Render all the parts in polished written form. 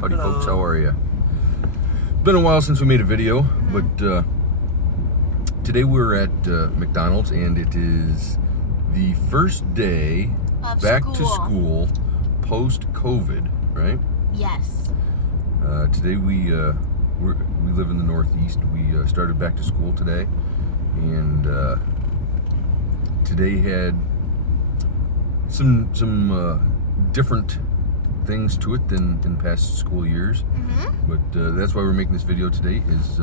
Howdy folks, how are you? Been a while since we made a video, but today we're at McDonald's and it is the first day of back to school post-COVID, right? Yes. Today we live in the Northeast. We started back to school today, and today had some different things to it than in past school years. But that's why we're making this video today, is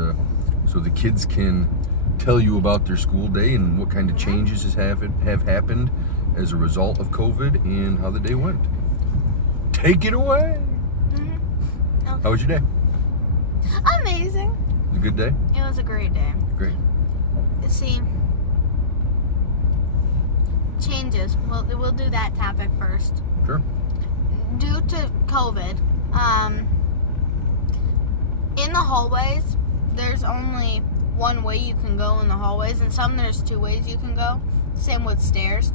so the kids can tell you about their school day and what kind of changes have happened as a result of COVID and how the day went. Take it away. Okay. How was your day? Amazing. It was a good day? It was a great day. Great. See, changes. We'll do that topic first. Sure. Due to COVID, in the hallways, there's only one way you can go in the hallways, and some there's two ways you can go. Same with stairs.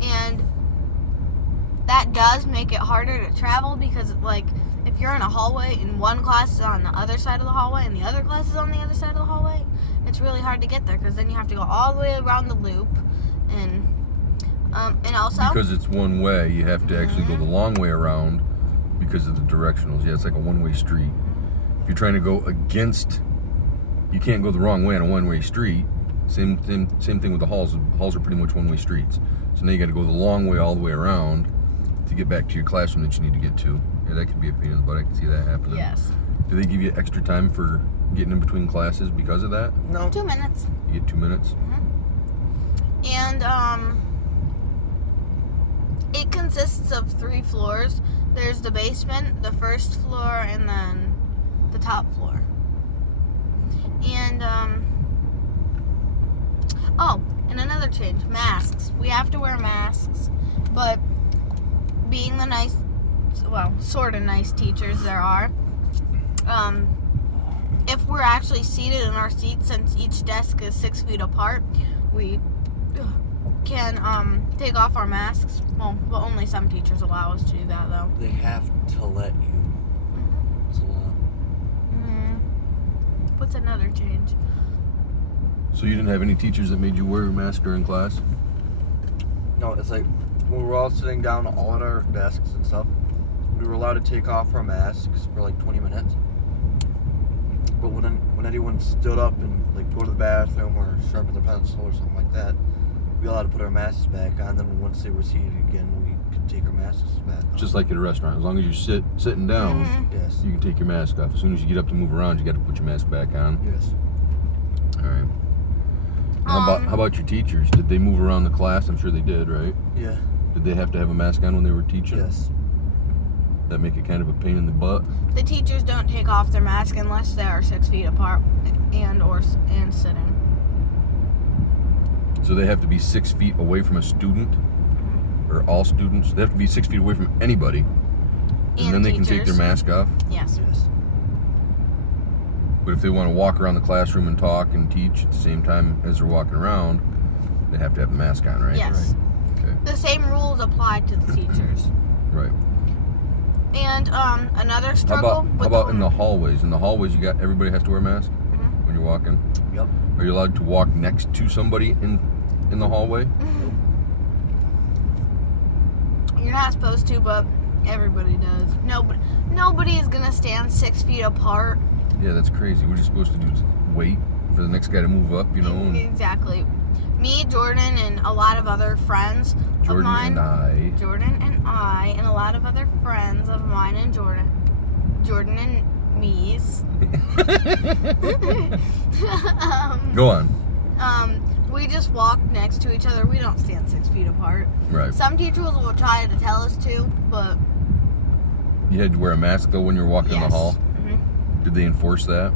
And that does make it harder to travel because, like, if you're in a hallway and one class is on the other side of the hallway and the other class is on the other side of the hallway, it's really hard to get there because then you have to go all the way around the loop. And also, because it's one way, you have to actually go the long way around because of the directionals. Yeah, it's like a one-way street. If you're trying to go against, you can't go the wrong way on a one-way street. Same thing with the halls. The halls are pretty much one-way streets. So now you got to go the long way all the way around to get back to your classroom that you need to get to. Yeah, that could be a pain in the butt. I can see that happening. yes. Do they give you extra time for getting in between classes because of that? No. 2 minutes. You get 2 minutes? And, it consists of 3 floors. There's the basement, the first floor, and then the top floor. And, and another change, masks. We have to wear masks, but being the nice, well, sort of nice teachers there are, if we're actually seated in our seats, since each desk is 6 feet apart, we can take off our masks. Well, but only some teachers allow us to do that, though. They have to let you. It's a lot. What's another change? So you didn't have any teachers that made you wear a mask during class? No, it's like when we're all sitting down all at our desks and stuff, we were allowed to take off our masks for like 20 minutes. But when anyone stood up and like go to the bathroom or sharpen their pencil or something like that, we allowed to put our masks back on. Then once they were seated again, we could take our masks back off. Just like at a restaurant. As long as you're sitting down, Yes. you can take your mask off. As soon as you get up to move around, you got to put your mask back on. Yes. All right. How about your teachers? Did they move around the class? I'm sure they did, right? Yeah. Did they have to have a mask on when they were teaching? Yes. That make it kind of a pain in the butt? The teachers don't take off their mask unless they are 6 feet apart and sitting. So they have to be 6 feet away from a student? Or all students? They have to be 6 feet away from anybody. And then they can take their mask off? Yes. Yes. But if they want to walk around the classroom and talk and teach at the same time as they're walking around, they have to have the mask on, right? Yes. Right. Okay. The same rules apply to the teachers. Right. And another struggle. How about in the hallways? In the hallways, everybody has to wear a mask when you're walking. Yep. Are you allowed to walk next to somebody in the hallway? You're not supposed to, but everybody does. Nobody is gonna stand 6 feet apart. Yeah, that's crazy. What are you supposed to do? Just wait for the next guy to move up, you know? Exactly. Me, Jordan, and a lot of other friends of mine. Jordan and I, and a lot of other friends of mine and Jordan and me's. Go on. We just walk next to each other. We don't stand 6 feet apart. Right. Some teachers will try to tell us to, but... You had to wear a mask, though, when you were walking in the hall? Did they enforce that?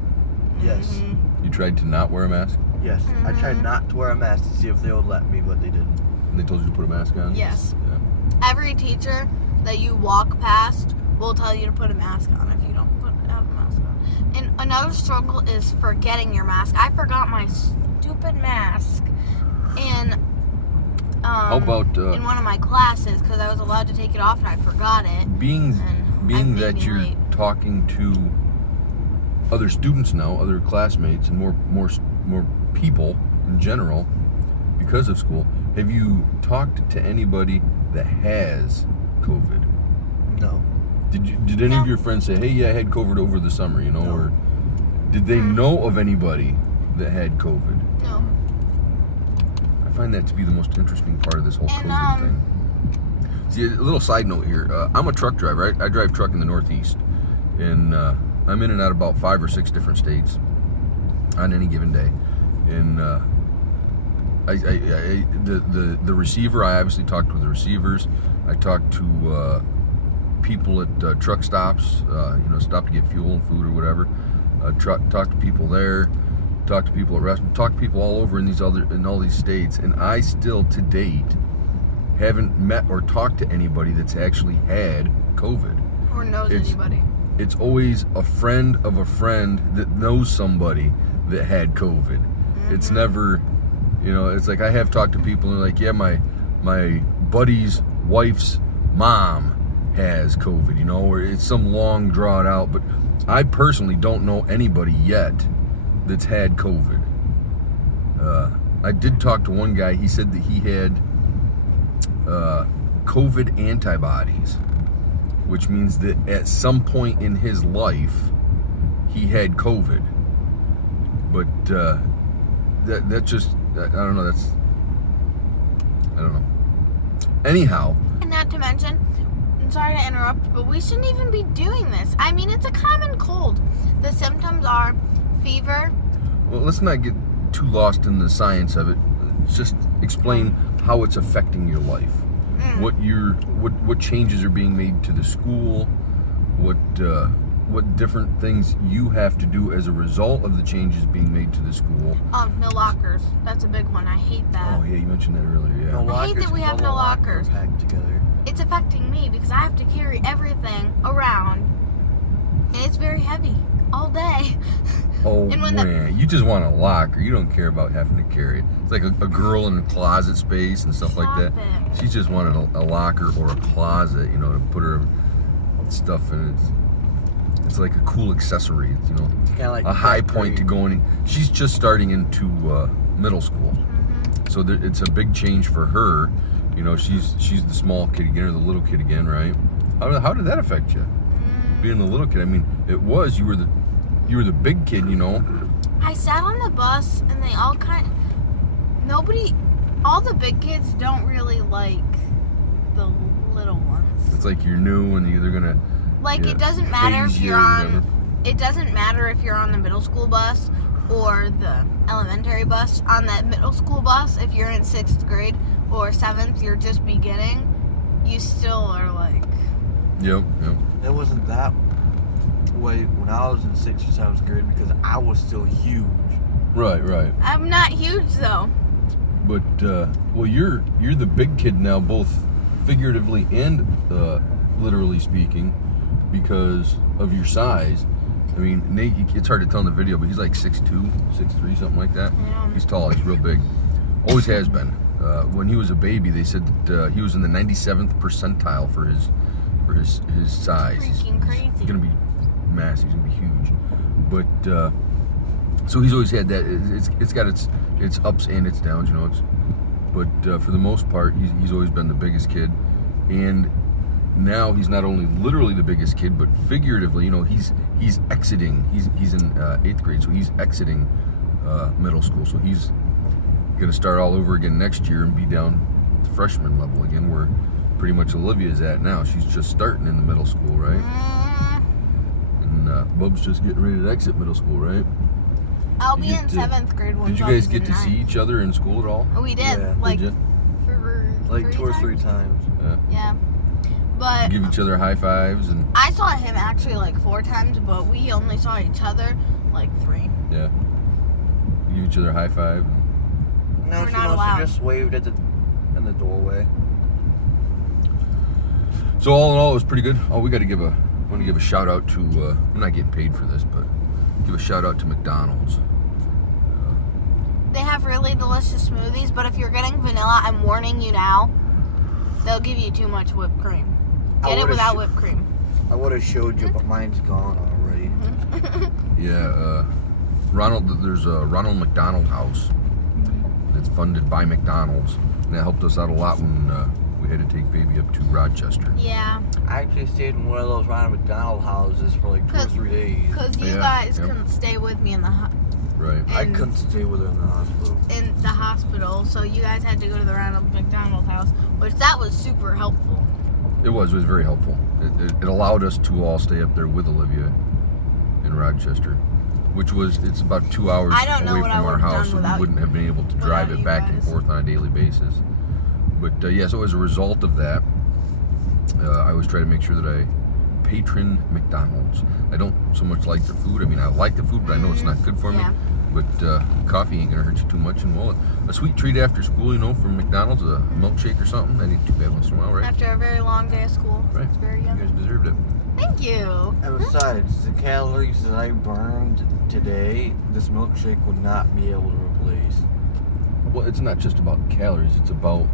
Yes. You tried to not wear a mask? Yes. I tried not to wear a mask to see if they would let me, but they didn't. And they told you to put a mask on? Yes. Yeah. Every teacher that you walk past will tell you to put a mask on if you don't have a mask on. And another struggle is forgetting your mask. I forgot my stupid mask in How about in one of my classes because I was allowed to take it off and I forgot it. being that you're talking to other students now, other classmates, and more people in general because of school. Have you talked to anybody that has COVID? No. Did any of your friends say, "Hey, yeah, I had COVID over the summer," you know, No. or did they know of anybody that had COVID? No. I find that to be the most interesting part of this whole And, COVID thing. See, a little side note here. I'm a truck driver. I drive truck in the Northeast, and I'm in and out about 5 or 6 different states on any given day. And the receiver, I obviously talked with the receivers. I talked to people at truck stops, stop to get fuel and food or whatever. Talk to people there. Talk to people at restaurants. Talk to people all over in all these states, and I still to date haven't met or talked to anybody that's actually had COVID. Or knows anybody. It's always a friend of a friend that knows somebody that had COVID. It's never, it's like I have talked to people and they're like, yeah, my buddy's wife's mom has COVID, or it's some long drawn out, but I personally don't know anybody yet that's had COVID. I did talk to one guy. He said that he had COVID antibodies, which means that at some point in his life he had COVID. But that just, I don't know, I don't know. Anyhow. And not to mention, I'm sorry to interrupt, but we shouldn't even be doing this. I mean, it's a common cold. The symptoms are fever. Well, let's not get too lost in the science of it. Just explain how it's affecting your life. What changes are being made to the school, what different things you have to do as a result of the changes being made to the school. No lockers. That's a big one. I hate that. Oh yeah, you mentioned that earlier. Yeah. No I hate lockers, that we 'cause have all no the lockers lockers. are packed together. It's affecting me because I have to carry everything around, and it's very heavy all day. Oh And when man, you just want a locker. You don't care about having to carry it. It's like a girl in a closet space and stuff like that. Stop it. She just wanted a locker or a closet, to put her stuff in. It's like a cool accessory. It's, It's kind of like a high that point to grade. going. She's just starting into middle school, so it's a big change for her. She's the small kid again, or the little kid again, right? How did that affect you? Being the little kid. I mean, it was you were the big kid, I sat on the bus, and they all all the big kids don't really like the little ones. It's like you're new, and they're gonna. It doesn't matter if haze you you're or on. whatever. It doesn't matter if you're on the middle school bus or the elementary bus. On that middle school bus, if you're in 6th grade or 7th, you're just beginning. You still are like. Yep. It wasn't that way when I was in 6th or 7th grade because I was still huge. Right. I'm not huge though. But you're the big kid now, both figuratively and literally speaking, because of your size. I mean, Nate, it's hard to tell in the video, but he's like 6'2", 6'3", something like that. Yeah. He's tall. He's real big. Always has been. When he was a baby, they said that he was in the 97th percentile for his size. Freaking crazy. He's gonna be massive. He's gonna be huge. But so he's always had that. It's got its ups and its downs, but for the most part, he's always been the biggest kid, and now he's not only literally the biggest kid, but figuratively, he's exiting. He's in 8th grade, so he's exiting middle school. So he's gonna start all over again next year and be down to freshman level again, where pretty much Olivia's at now. She's just starting in the middle school, right? And Bub's just getting ready to exit middle school, right? I'll You be get in to- 7th grade when Did you Bub's guys get in to see 9th. each other in school at all? We did, Yeah. like Did for Like 3 2 or times? 3 times. Yeah, but Give each other high fives and I saw him actually like 4 times, but we only saw each other like 3. yeah, give each other a high five. No, We're she not mostly allowed. just waved in the doorway. So all in all, it was pretty good. Oh, we got to want to give a shout out to. I'm not getting paid for this, but give a shout out to McDonald's. They have really delicious smoothies, but if you're getting vanilla, I'm warning you now, they'll give you too much whipped cream. I Get it would've without sh- whipped cream. I I would have showed you, but mine's gone already. Yeah, there's a Ronald McDonald House that's funded by McDonald's, and that helped us out a lot when we had to take baby up to Rochester. Yeah. I actually stayed in one of those Ronald McDonald houses for like 2 or 3 days. Because you guys couldn't stay with me in the Right. I couldn't stay with her in the hospital. So you guys had to go to the Ronald McDonald House, which that was super helpful. It was very helpful. It allowed us to all stay up there with Olivia in Rochester, which it's about 2 hours I don't know away what from I our would've done house, so we without- wouldn't have been able to drive it you back and guys. forth on a daily basis. But yeah, so as a result of that, I always try to make sure that I patron McDonald's. I don't so much like the food. I mean, I like the food, but I know it's not good for me. Yeah. But coffee ain't gonna hurt you too much, and well, a sweet treat after school, from McDonald's, a milkshake or something. That ain't too bad once in a while, right? After a very long day of school. Right. It's very You yummy. guys deserved it. Thank you. And besides, the calories that I burned today, this milkshake would not be able to replace. Well, it's not just about calories; it's about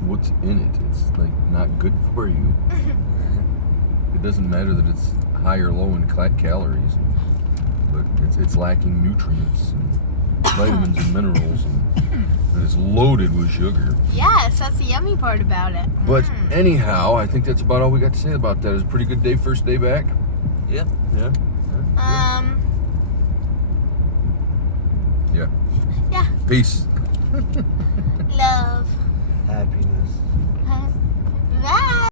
what's in it. It's like not good for you. It doesn't matter that it's high or low in calories, but it's lacking nutrients and vitamins and minerals, and it's loaded with sugar. Yes, that's the yummy part about it. But anyhow, I think that's about all we got to say about that. It was a pretty good day, first day back. Yeah. Yeah. Yeah. Yeah. Peace. Love. Happiness. Bye.